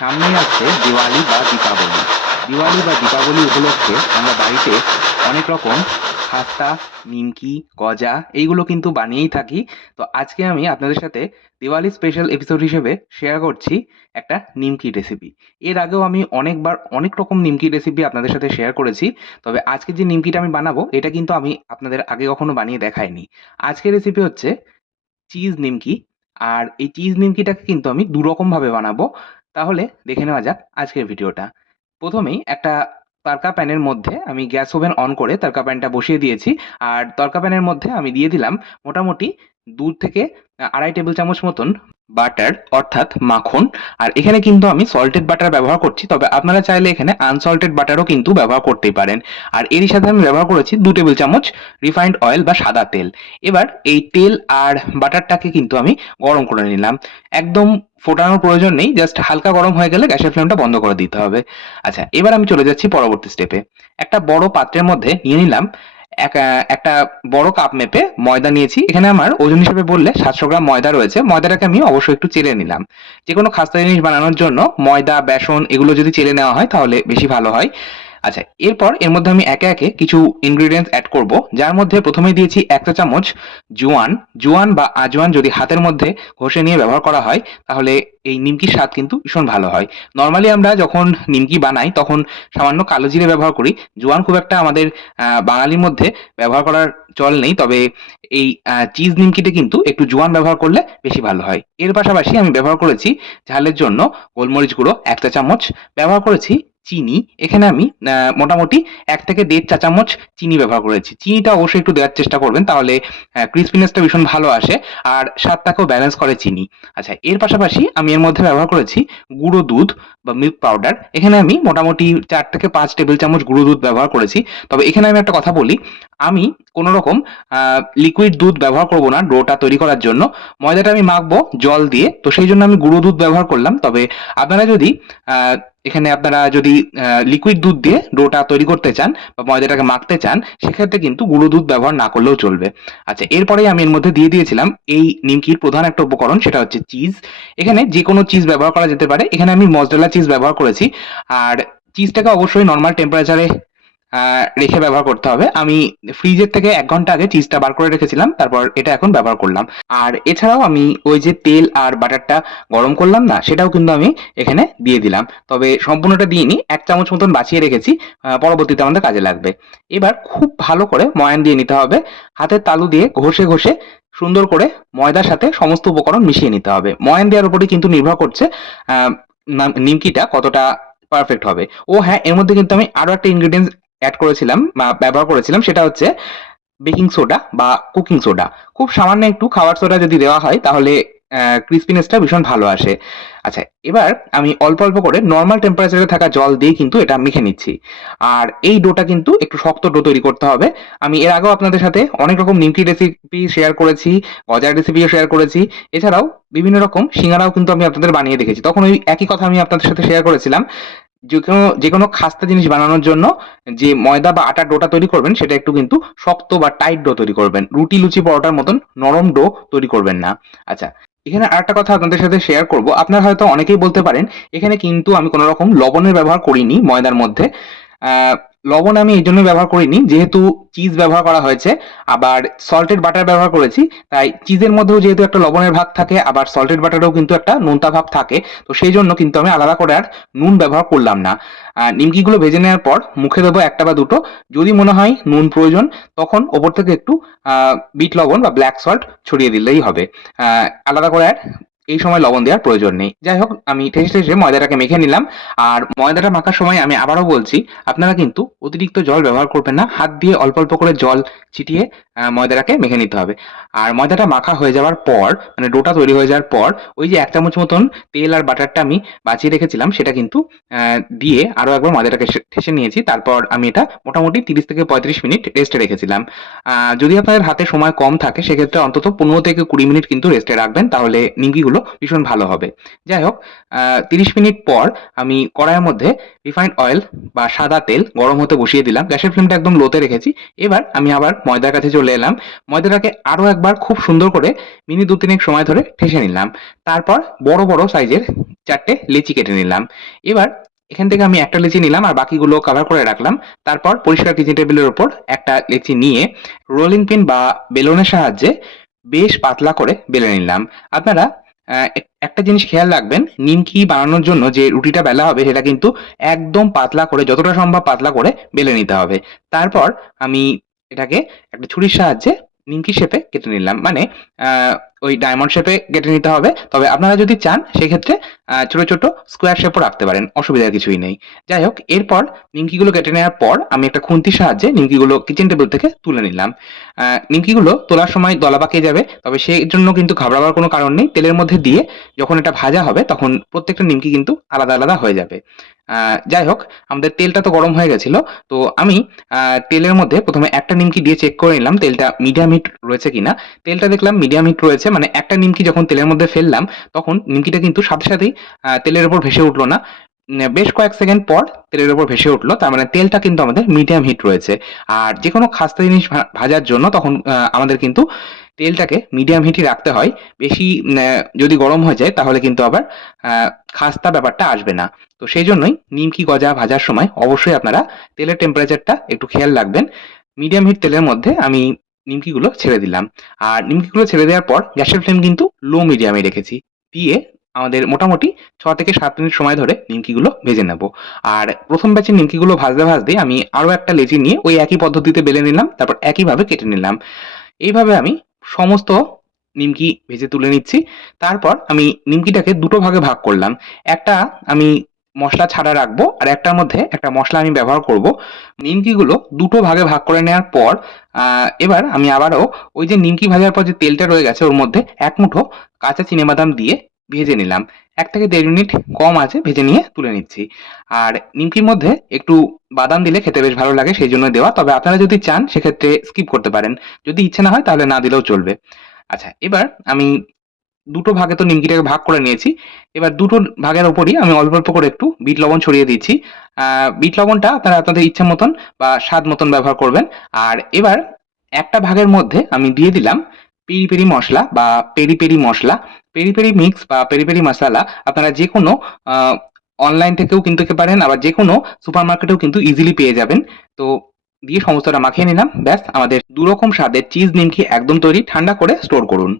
সামনেই আসছে দিওয়ালি বা দীপাবলি। দিওয়ালি বা দীপাবলি উপলক্ষে আমরা বাড়িতে অনেক রকম খাস্তা, নিমকি, গজা এইগুলো কিন্তু বানিয়েই থাকি। তো আজকে আমি আপনাদের সাথে দিওয়ালি স্পেশাল এপিসোড হিসেবে শেয়ার করছি একটা নিমকি রেসিপি। এর আগেও আমি অনেকবার অনেক রকম নিমকি রেসিপি আপনাদের সাথে শেয়ার করেছি। তবে আজকে যে নিমকিটা আমি বানাবো এটা কিন্তু আমি আপনাদের আগে কখনো বানিয়ে দেখাইনি। আজকের রেসিপি হচ্ছে চিজ নিমকি। আর এই চিজ নিমকিটাকে কিন্তু আমি দুরকমভাবে বানাবো। তাহলে দেখে নেওয়া যাক আজকের ভিডিওটা। প্রথমেই একটা তড়কা প্যানের মধ্যে আমি গ্যাস ওভেন অন করে তড়কা প্যানটা বসিয়ে দিয়েছি। আর তড়কা প্যানের মধ্যে আমি দিয়ে দিলাম মোটামুটি ২ থেকে ২.৫ টেবিল চামচ মতন বাটার অর্থাৎ মাখন। আর এখানে কিন্তু আমি সল্টেড বাটার ব্যবহার করছি, তবে আপনারা চাইলে এখানে আনসল্টেড বাটারও কিন্তু ব্যবহার করতেই পারেন। আর এরই সাথে আমি ব্যবহার করেছি ২ টেবিল চামচ রিফাইন্ড অয়েল বা সাদা তেল। এবার এই তেল আর বাটারটাকে কিন্তু আমি গরম করে নিলাম। একদম ফোটানোর প্রয়োজন নেই, জাস্ট হালকা গরম হয়ে গেলে গ্যাসের ফ্লেমটা বন্ধ করে দিতে হবে। আচ্ছা, এবার আমি চলে যাচ্ছি পরবর্তী স্টেপে। একটা বড় পাত্রের মধ্যে নিয়ে নিলাম একটা বড় কাপ মেপে ময়দা নিয়েছি। এখানে আমার ওজন হিসেবে বললে ৭০০ গ্রাম ময়দা রয়েছে। ময়দাটাকে আমি অবশ্যই একটু চেলে নিলাম। যেকোনো খাস্তা জিনিস বানানোর জন্য ময়দা, বেসন এগুলো যদি চেলে নেওয়া হয় তাহলে বেশি ভালো হয়। আচ্ছা, এরপর এর মধ্যে আমি একে একে কিছু ইনগ্রিডিয়েন্টস অ্যাড করব। যার মধ্যে প্রথমেই দিয়েছি ১ চা চামচ জোয়ান। জোয়ান বা আজওয়ান যদি হাতের মধ্যে ঘষে নিয়ে ব্যবহার করা হয় তাহলে এই নিমকির স্বাদ কিন্তু ভীষণ ভালো হয়। নরমালি আমরা যখন নিমকি বানাই তখন সামান্য কালো জিরে ব্যবহার করি। জোয়ান খুব একটা আমাদের বাঙালির মধ্যে ব্যবহার করার চল নেই। তবে এই চিজ নিমকিতে কিন্তু একটু জোয়ান ব্যবহার করলে বেশি ভালো হয়। এর পাশাপাশি আমি ব্যবহার করেছি ঝালের জন্য গোলমরিচ গুঁড়ো ১ চা চামচ, ব্যবহার করেছি চিনি। এখানে আমি মোটামুটি ১ থেকে ১.৫ চা চামচ চিনি ব্যবহার করেছি। চিনিটা অবশ্যই একটু দেওয়ার চেষ্টা করবেন, তাহলে ক্রিসপিনেসটা ভীষণ ভালো আসে আর স্বাদটাকেও ব্যালেন্স করে চিনি। আচ্ছা, এর পাশাপাশি আমি এর মধ্যে ব্যবহার করেছি গুঁড়ো দুধ বা মিল্ক পাউডার। এখানে আমি মোটামুটি ৪ থেকে ৫ টেবিল চামচ গুঁড়ো দুধ ব্যবহার করেছি। তবে এখানে আমি একটা কথা বলি, আমি কোনো রকম লিকুইড দুধ ব্যবহার করব না ডোটা তৈরি করার জন্য। ময়দাটা আমি মাখবো জল দিয়ে, তো সেই জন্য আমি গুঁড়ো দুধ ব্যবহার করলাম। তবে আপনারা যদি লিকুইড দুধ দিয়ে ডোটা তৈরি করতে চান বা ময়দাটাকে মাখতে চান, সেক্ষেত্রে কিন্তু গুঁড়ো দুধ ব্যবহার না করলেও চলবে। আচ্ছা, এরপরেই আমি এর মধ্যে দিয়ে দিয়েছিলাম এই নিমকির প্রধান একটা উপকরণ, সেটা হচ্ছে চিজ। এখানে যেকোনো চিজ ব্যবহার করা যেতে পারে। এখানে আমি মজরেলা চিজ ব্যবহার করেছি। আর চিজটাকে অবশ্যই নরমাল টেম্পারেচারে রেখে ব্যবহার করতে হবে। আমি ফ্রিজের থেকে ১ ঘন্টা আগে চিজটা বার করে রেখেছিলাম, তারপর এটা এখন ব্যবহার করলাম। আর এছাড়াও আমি ওই যে তেল আর বাটারটা গরম করলাম না, সেটাও কিন্তু আমি এখানে দিয়ে দিলাম। তবে সম্পূর্ণটা দিইনি, ১ চামচ মতন বাঁচিয়ে রেখেছি, পরবর্তীতে আমাদের কাজে লাগবে। এবার খুব ভালো করে ময়ান দিয়ে নিতে হবে। হাতের তালু দিয়ে ঘষে ঘষে সুন্দর করে ময়দার সাথে সমস্ত উপকরণ মিশিয়ে নিতে হবে। ময়ান দেওয়ার উপরেই কিন্তু নির্ভর করছে নিমকিটা কতটা পারফেক্ট হবে। ও হ্যাঁ, এর মধ্যে কিন্তু আমি আরো একটা ইনগ্রিডিয়েন্টস অ্যাড করেছিলাম বা ব্যবহার করেছিলাম, সেটা হচ্ছে বেকিং সোডা বা কুকিং সোডা। খুব সামান্য একটু খাবার সোডা যদি দেওয়া হয় তাহলে ক্রিস্পিনেসটা ভীষণ ভালো আসে। আচ্ছা, এবার আমি অল্প অল্প করে নর্মাল টেম্পারেচারে থাকা জল দিয়ে কিন্তু এটা মেখে নিচ্ছি। আর এই ডোটা কিন্তু একটু শক্ত ডো তৈরি করতে হবে। আমি এর আগেও আপনাদের সাথে অনেক রকম নিমকি রেসিপি শেয়ার করেছি, গজার রেসিপিও শেয়ার করেছি। এছাড়াও বিভিন্ন রকম সিঙ্গারাও কিন্তু আমি আপনাদের বানিয়ে দেখেছি। তখন ওই একই কথা আমি আপনাদের সাথে শেয়ার করেছিলাম। যেকোনো খাস্তা জিনিস বানানোর জন্য যে ময়দা বা আটার ডোটা তৈরি করবেন সেটা একটু কিন্তু শক্ত বা টাইট ডো তৈরি করবেন। রুটি, লুচি, পরোটার মতন নরম ডো তৈরি করবেন না। আচ্ছা, এখানে আরেকটা কথা আপনাদের সাথে শেয়ার করব। আপনারা হয়তো অনেকেই বলতে পারেন এখানে কিন্তু আমি কোনো রকম লবণের ব্যবহার করিনি ময়দার মধ্যে। আ লবণ আমি এইজন্য ব্যবহার করিনি যেহেতু চিজ ব্যবহার করা হয়েছে, আবার সল্টেড বাটার ব্যবহার করেছি। তাই চিজের মধ্যেও যেহেতু একটা লবণের ভাগ থাকে, আবার সল্টেড বাটারেও কিন্তু একটা নোনতা ভাব থাকে। তো সেইজন্য কিন্তু আমি আলাদা করে আর নুন ব্যবহার করলাম না। নিমকিগুলো ভেজে নেওয়ার পর মুখে দেবো ১ টা বা ২ টো। যদি মনে হয় নুন প্রয়োজন তখন ওপর থেকে একটু আ বিট লবণ বা ব্ল্যাক সল্ট ছড়িয়ে দিলেই হবে। আ আলাদা করে আর এই সময় লবণ দেওয়ার প্রয়োজন নেই। যাই হোক, আমি ঠেসে ঠেসে ময়দাটাকে মেখে নিলাম। আর ময়দাটা মাখার সময় আমি আবারও বলছি, আপনারা কিন্তু অতিরিক্ত জল ব্যবহার করবেন না। হাত দিয়ে অল্প অল্প করে জল ছিটিয়ে ময়দাটাকে মেখে নিতে হবে। আর ময়দাটা মাখা হয়ে যাওয়ার পর, মানে ডোটা তৈরি হয়ে যাওয়ার পর, ওই যে ১ চামচ মতন তেল আর বাটারটা আমি বাঁচিয়ে রেখেছিলাম সেটা কিন্তু দিয়ে আরো একবার ময়দাটাকে ঠেসে নিয়েছি। তারপর আমি এটা মোটামুটি ৩০ থেকে ৩৫ মিনিট রেস্টে রেখেছিলাম। যদি আপনাদের হাতে সময় কম থাকে সেক্ষেত্রে অন্তত ১৫ থেকে ২০ মিনিট কিন্তু রেস্টে রাখবেন, তাহলে নিমকিগুলো ভীষণ ভালো হবে। যাই হোক, ৩০ মিনিট পর আমি কড়াইয়ের মধ্যে রিফাইন্ড অয়েল বা সাদা তেল গরম হতে বসিয়ে দিলাম। গ্যাসের ফ্লেমটা একদম লোতে রেখেছি। এবার আমি আবার ময়দার কাছে চলে এলাম। ময়দাটাকে আরো একবার খুব সুন্দর করে মিনিট ২-৩ সময় ধরে ঠেসে নিলাম। তারপর বড়, বড় সাইজের ৪ টে লেচি কেটে নিলাম। এবার এখান থেকে আমি একটা লেচি নিলাম আর বাকিগুলো কভার করে রাখলাম। তারপর পরিষ্কার কিচেন টেবিলের উপর একটা লেচি নিয়ে রোলিং পিন বা বেলুনের সাহায্যে বেশ পাতলা করে বেলে নিলাম। আপনারা একটা জিনিস খেয়াল রাখবেন, নিমকি বানানোর জন্য যে রুটিটা বেলা হবে সেটা কিন্তু একদম পাতলা করে, যতটা সম্ভব পাতলা করে বেলে নিতে হবে। তারপর আমি এটাকে একটা ছুরির সাহায্যে নিমকি শেপে কেটে নিলাম। মানে ওই ডায়মন্ড শেপে কেটে নিতে হবে। তবে আপনারা যদি চান সেক্ষেত্রে ছোট, ছোট স্কোয়ার শেপও রাখতে পারেন। অসুবিধার কিছুই নেই। যাই হোক, এরপর নিমকিগুলো কেটে নেওয়ার পর আমি একটা খুন্তির সাহায্যে নিমকিগুলো কিচেন টেবিল থেকে তুলে নিলাম। নিমকিগুলো তোলার সময় দলা পাকিয়ে যাবে, তবে সেজন্য কিন্তু ঘাবড়াবার কোনো কারণ নেই। তেলের মধ্যে দিয়ে যখন এটা ভাজা হবে তখন প্রত্যেকটা নিমকি কিন্তু আলাদা, আলাদা হয়ে যাবে। যাই হোক, আমাদের তেলটা তো গরম হয়ে গেছিল। তো আমি তেলের মধ্যে ১ম এ একটা নিমকি দিয়ে চেক করে নিলাম তেলটা মিডিয়াম হিট রয়েছে কিনা। তেলটা দেখলাম মিডিয়াম হিট রয়েছে, মানে একটা নিমকি যখন তেলের মধ্যে ফেললাম তখন নিমকিটা কিন্তু সাথে সাথেই তেলের উপর ভেসে উঠলো না। বেশ কয়েক সেকেন্ড পর তেলের উপর ভেসে উঠলো। তার মানে তেলটা কিন্তু আমাদের মিডিয়াম হিট রয়েছে। আর যেকোনো খাস্তা জিনিস ভাজার জন্য তখন আমাদের কিন্তু তেলটাকে মিডিয়াম হিটই রাখতে হয়। বেশি যদি গরম হয়ে যায় তাহলে কিন্তু আবার আ খাস্তা ব্যাপারটা আসবে না। তো সেইজন্যই নিমকি গজা ভাজার সময় অবশ্যই আপনারা তেলের টেম্পারেচারটা একটু খেয়াল রাখবেন। মিডিয়াম হিট তেলের মধ্যে আমি নিমকিগুলো ছেড়ে দিলাম। আর নিমকিগুলো ছেড়ে দেওয়ার পর গ্যাসের ফ্লেম কিন্তু লো মিডিয়ামে রেখেছি। দিয়ে আমাদের মোটামুটি ৬ থেকে ৭ মিনিট সময় ধরে নিমকিগুলো ভেজে নেব। আর ১ম ব্যাচের নিমকিগুলো ভাজতে, ভাজতেই আমি আরো একটা লেচি নিয়ে ওই একই পদ্ধতিতে বেলে নিলাম। তারপর একইভাবে কেটে নিলাম। এইভাবে আমি সমস্ত নিমকি ভেজে তুলে নিচ্ছি। তারপর আমি নিমকিটাকে ২ টো ভাগে ভাগ করলাম। একটা আমি মসলা ছাড়া রাখবো, আর একটার মধ্যে একটা মসলা আমি ব্যবহার করব। নিমকিগুলো ২ টো ভাগে ভাগ করে নেওয়ার পর এবার আমি আবারও ওই যে নিমকি ভাজার পর যে তেলটা রয়ে গেছে ওর মধ্যে ১ মুঠো কাঁচা চিনেবাদাম দিয়ে ভেজে নিলাম। ১ থেকে ১.৫ মিনিট কম আঁচে ভেজে নিয়ে তুলে নিচ্ছি। আর নিমকির মধ্যে একটু বাদাম দিলে খেতে বেশ ভালো লাগে, সেইজন্য দেওয়া। তবে আপনারা যদি চান সেক্ষেত্রে স্কিপ করতে পারেন। যদি ইচ্ছে না হয় তাহলে না দিলেও চলবে। আচ্ছা, এবার আমি ২ টো ভাগে তো নিমকিটাকে ভাগ করে নিয়েছি। এবার ২ টো ভাগের উপরই আমি অল্প, অল্প করে একটু বিট লবণ ছড়িয়ে দিচ্ছি। আ বিট লবণটা আপনারা আপনাদের ইচ্ছা মতন বা স্বাদ মতন ব্যবহার করবেন। আর এবার একটা ভাগের মধ্যে আমি দিয়ে দিলাম পেরি, পেরি মসলা বা পেরি, পেরি মসলা। পেরি, পেরি মিক্স বা পেরি, পেরি মাসালা আপনারা যেকোনো আ অনলাইন থেকেও কিনতে পারেন, আবার যেকোনো সুপারমার্কেটেও কিন্তু ইজিলি পেয়ে যাবেন। তো দিয়ে সমস্তটা মাখিয়ে নিলাম। ব্যাস, আমাদের ২ রকম স্বাদের চিজ নিমকি একদম তৈরি। ঠান্ডা করে স্টোর করুন।